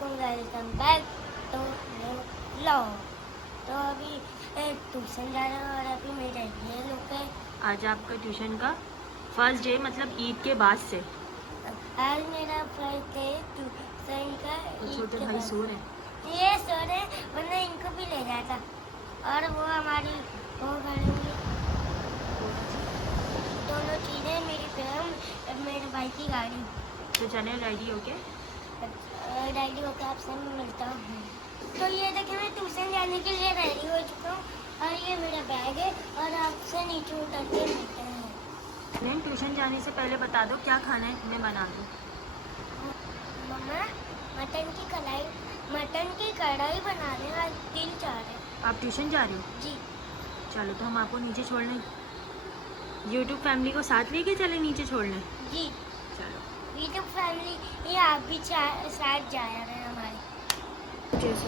Welcome back तो blog. तो अभी ट्यूशन जा रहे हैं और अभी मेरा ये लोग है। आज आपका ट्यूशन का फर्स्ट डे मतलब ईद के बाद से। आज मेरा फर्स्ट डे ट्यूशन का। तो छोटे भाई सो रहे, ये सो रहे, वरना इनको भी ले जाता। और वो हमारी वो करेंगे दोनों चीज़ें, मेरी फिल्म, मेरे भाई की गाड़ी। तो चले रेडी होके। रेडी होकर आपसे मिलता हूँ। तो ये देखिए मैं ट्यूशन जाने के लिए रेडी हो चुका हूँ और ये मेरा बैग है और आपसे नीचे उतर के मिलते हैं। नहीं, ट्यूशन जाने से पहले बता दो क्या खाना है, मैं बना दूँ। मम्मा मटन की कढ़ाई बनाने का दिल चाह रहे। आप ट्यूशन जा रहे हो? जी। चलो तो हम आपको नीचे छोड़ने, यूट्यूब फैमिली को साथ लेके चले नीचे छोड़ने। जी चलो यूट्यूब फैमिली, ये आप भी साथ जा रहे हैं हमारे।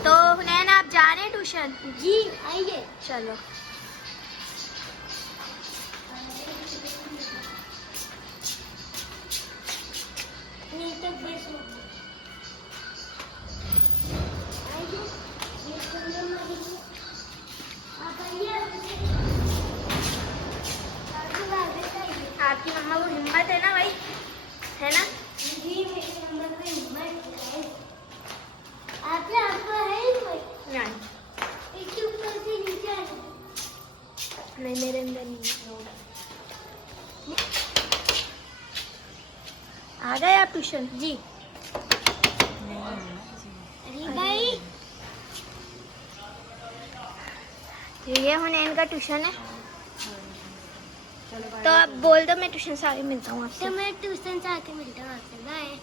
तो हुनैन आप जा रहे हैं ट्यूशन? जी आइए। चलो नीचे बैठो। आइए, ये कमरे में आइए। आप आइए। आपकी मम्मा को हिम्मत है ना भाई, है ना? जी मेरी मम्मा को हिम्मत है। आपको है हिम्मत? नहीं, इसके ऊपर से नीचे आ जाओ। नहीं मेरे अंदर नहीं। आ गए आप ट्यूशन? जी। अरे भाई, ये हुनैन का ट्यूशन है। तो आप बोल दो मैं ट्यूशन से आके मिलता हूँ आपसे। तो मैं ट्यूशन से आके मिलता हूँ आपसे। बाय।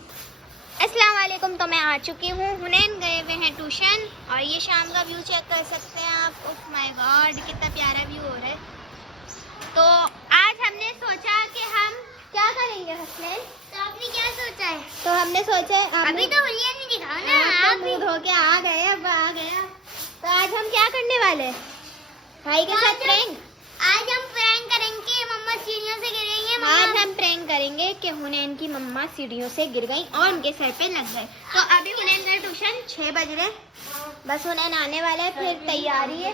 अस्सलाम वालेकुम। तो मैं आ चुकी हूँ, हुनैन गए हुए हैं ट्यूशन और ये शाम का व्यू चेक कर सकते हैं आप। ओह माय गॉड, कितना प्यारा व्यू हो रहा है। तो आज हमने सोचा कि हम क्या करेंगे हसनैन? तो आपने क्या सोचा है? तो हमने सोचा अभी तो हुलिया नहीं दिखाओ ना। आप मुंह धो के आ गए, अब आ गया। तो आज हम क्या करने वाले हैं? भाई के साथ प्रैंक। आज हम प्रैंक करेंगे, मम्मा सीढ़ियों से गिरेंगे। आज हम प्रैंक करेंगे कि हुनैन की मम्मा सीढ़ियों से गिर गई और उनके सर पे लग गए। तो अभी हुनैन का ट्यूशन 6 बज रहे, बस हुनैन आने वाला है, फिर तैयारी है।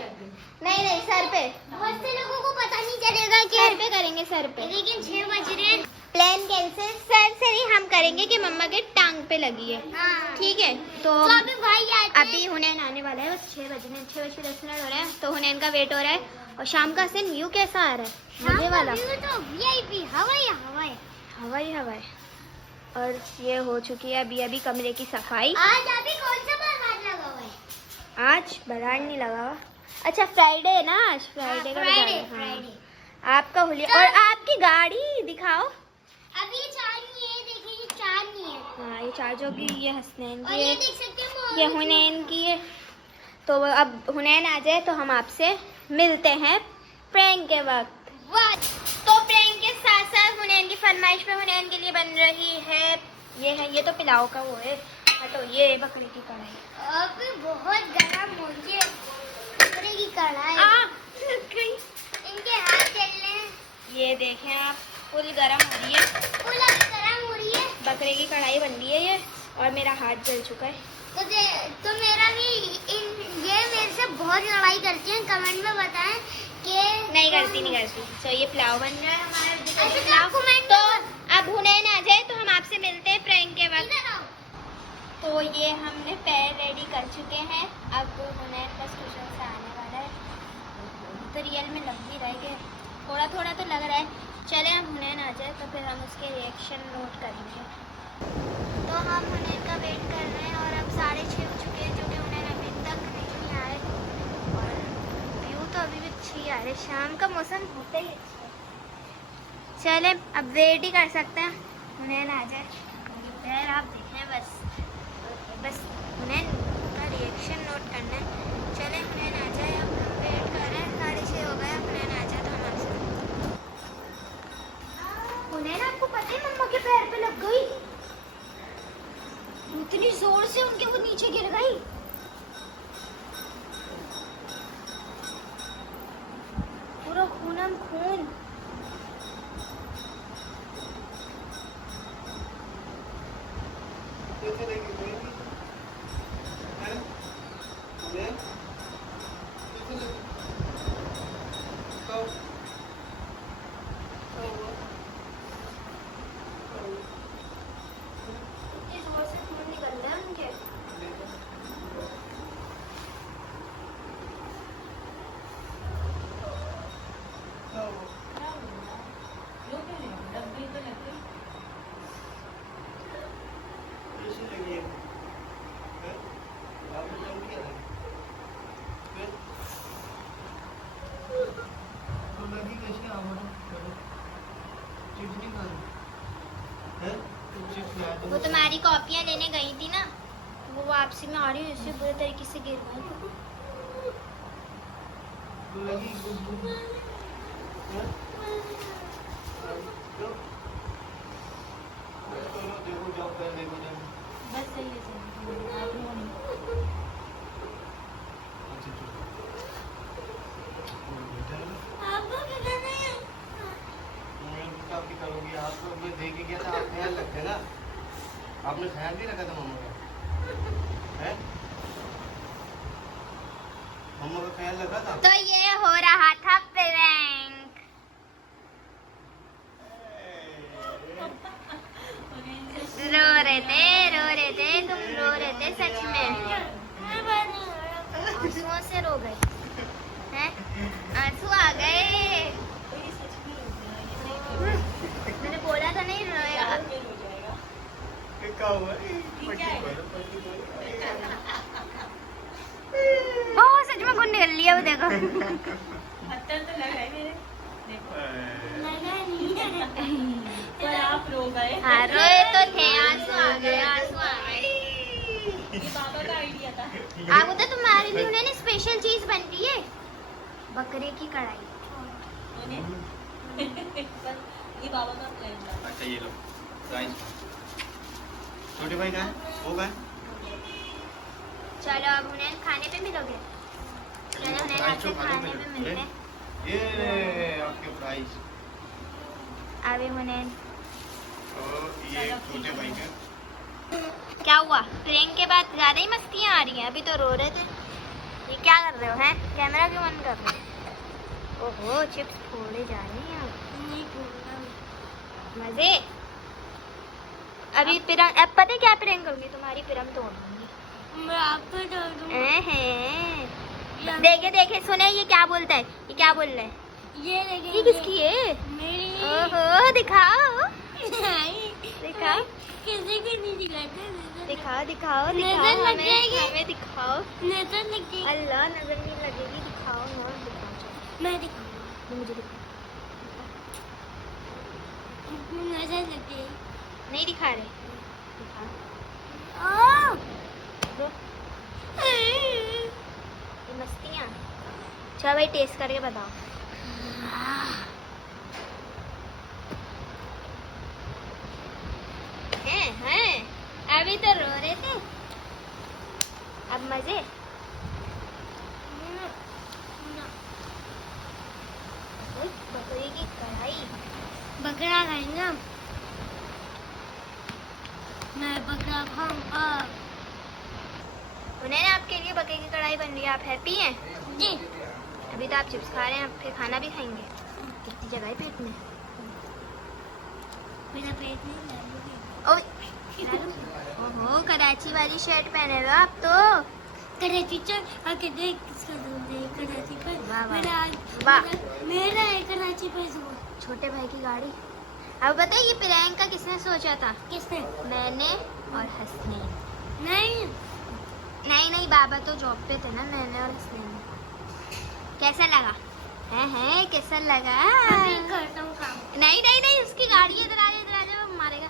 नहीं सर पे, बहुत से लोगों को पता नहीं चलेगा कि सर पे करेंगे, सर पे। लेकिन 6 बज रहे हैं। प्लान कैसे? सर से नहीं, हम करेंगे कि मम्मा के टांग पे लगी है। हाँ। ठीक है, तो अभी भाई आते हैं। अभी हुनैन आने वाला है, बस 6 बजने, 6 बज के 10 मिनट हो रहे हैं। तो हुनैन का वेट हो रहा है। और शाम का सीन व्यू कैसा आ रहा है? मजे वाला, तो VIP हवाई। हवाई। और ये हो चुकी है अभी कमरे की सफाई। आज अभी कौन सा बाजार लगा हुआ है? आज बाजार नहीं लगा हुआ। अच्छा फ्राइडे है ना, आज फ्राइडे का बाजार है। फ्राइडे। आपका हुलिया और आपकी गाड़ी दिखाओ। अभी ये 4 नहीं है, देखिए ये 4 नहीं है। हाँ ये चार्ज होगी, ये हसनैन और की ये है, देख सकते हैं ये हुनैन की है। तो अब हुनैन आ जाए तो हम आपसे मिलते हैं प्रैंक के वक्त। तो प्रैंक के साथ साथ हुनैन की फरमाइश पे हुनैन के लिए बन रही है, ये तो पिलाओ का वो है। तो ये बकरे की कढ़ाई। अब बहुत गर्म हो गई है बकरे की कढ़ाई। इनके हाथ चल रहे हैं। ये देखें आप, फुल गरम हो रही है, फुल अभी गर्म हो रही है। बकरे की कढ़ाई बन रही है ये, और मेरा हाथ जल चुका है। तो मेरा भी ये मेरे से बहुत लड़ाई करती हैं। कमेंट में बताएं कि नहीं करती। तो ये पुलाव बन रहा है हमारा। अच्छा, तो आपको मैं तो अब हुनैन आ जाए तो हम आपसे मिलते हैं प्रैंक के वक्त। तो ये हमने पैर रेडी कर चुके हैं। अब हुनैन बस ट्यूशन से आने वाला है, तो रियल में लग भी रहा है, थोड़ा तो लग रहा है। चले अब हुनैन आ जाए तो फिर हम उसके रिएक्शन नोट करेंगे। तो हम हुनैन का वेट कर रहे हैं और अब 6:30 हो चुके हैं, जो कि हुनैन अभी तक नहीं आए। और व्यू तो अभी भी अच्छी आ रही है, शाम का मौसम होता ही अच्छा है। चले अब वेट ही कर सकते हैं, हुनैन आ जाए। पैर आप देखें, बस हुनैन का रिएक्शन नोट करना है। चले हुनैन आ जाए, अब हम वेट कर रहे हैं, 6:30 हो गए। हुनैन आ जाए तो हम आपसे। हुनैन आपको पता है मम्मा के पैर पे लग गई, इतनी जोर से उनके वो नीचे गिर गई। पूरा खूनम खून। सारी कॉपियाँ लेने गई थी ना, वो वापसी में आ रही है, इससे बुरे तरीके से गिर गई। बस सही है सर, आप लोगों ने आपको क्या करना है? करोगी आप तो मैं देख के गया था, आप ख्याल रखते ना, आपने ख्याल नहीं रखा था मम्मा का, है? मम्मा का ख्याल रखा था? तो ये हो रहा था प्रैंक। रो रहे थे, तुम रो रहे थे सच में, आंसुओं से रो गए हैं, आंसू आ गए। मैंने बोला था नहीं रोएगा। क्या हुआ? ओ सच में गुण निकल लिया, वो देखो। पत्थर तो लगा है मेरे, देखो लगा नहीं है। पर आप रो गए। हाँ रोए तो थे, आंसू आ गए। ये पापा का आइडिया था। आपको तो तुम्हारे लिए उन्होंने स्पेशल चीज बन रही है, बकरे की कढ़ाई। ये बाबा का प्लान था। अच्छा ये लो गाइस, छोटे भाई कहाँ है? वो कहाँ है? चलो अब उन्हें खाने पे मिलोगे, चलो उन्हें आपसे खाने पे मिलते हैं। ये आपके प्राइस, अभी उन्हें और ये छोटे भाई का। क्या हुआ, प्रेंक के बाद ज्यादा ही मस्तियाँ आ रही हैं, अभी तो रो रहे थे। ये क्या कर रहे हो हैं, कैमरा क्यों बंद कर रहे हो? ओहो चिप्स फोड़े जा रहे हैं आप, नहीं बोलना। मजे। अभी पिरम, अब पता है क्या प्रेंक करूंगी, तुम्हारी पिरम तोड़ दूंगी। मैं आपको तोड़ दूंगा। देखे देखे सुने, ये क्या बोलता है, ये क्या बोल रहा है, ये लगे ये किसकी है? मेरी। ओहो दिखाओ नहीं, दिखाओ किसी को नहीं दिखाते। दिखाओ दिखाओ नजर दिखाओ, लग जाएगी। हमें दिखाओ। नजर लगी। अल्लाह नजर नहीं लगेगी, दिखाओ ना, दिखाओ। मैं दिखाऊंगा। मुझे दिखाओ, नजर लगी। नहीं दिखा रहे, दिखाओ। ओह! दो ये मस्तियाँ। चलो भाई टेस्ट करके बताओ। हैं अभी तो रो रहे थे, अब मजे। बकरी की कढ़ाई, बकरा खाएंगे। मैं बकरा खाऊंगा। उन्हें आपके लिए बकरी की कढ़ाई बन रही है, आप हैप्पी हैं? जी। अभी तो आप चिप्स खा रहे हैं, आप फिर खाना भी खाएंगे, कितनी जगह है पेट में। मेरा पेट नहीं लगी। ओह ओहो कराची वाली शर्ट पहने हुए हो आप तो। कराची चल आके देख किसका दूध है कराची पर। वाह, वाह। मेरा मेरा है कराची पर सुबह। छोटे भाई की गाड़ी। अब बताइए ये प्रैंक का किसने सोचा था? किसने? मैंने और हसनैन। नहीं नहीं बाबा तो जॉब पे थे ना, मैंने और हसनैन। कैसा लगा? है कैसा लगा? अभी करता हूँ काम। नहीं उसकी गाड़ी है, इधर आ जा, वो मारेगा।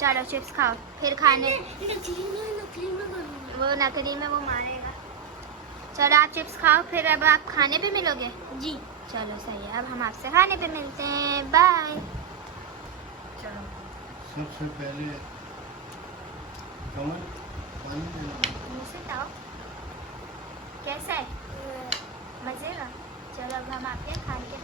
चलो चिप्स खाओ, फिर खाने। नकली में करूँगा। वो नकली में वो मारेगा। चलो आप चिप्स खाओ, फिर अब आप खाने पे मिलोगे। जी। चलो सही है, अब हम आपसे खाने पे मिलते हैं, बाय। चलो सबसे पहले कमल पानी देना। मुझसे बताओ कैसा है, मजे का। चलो अब हम आपके खाने के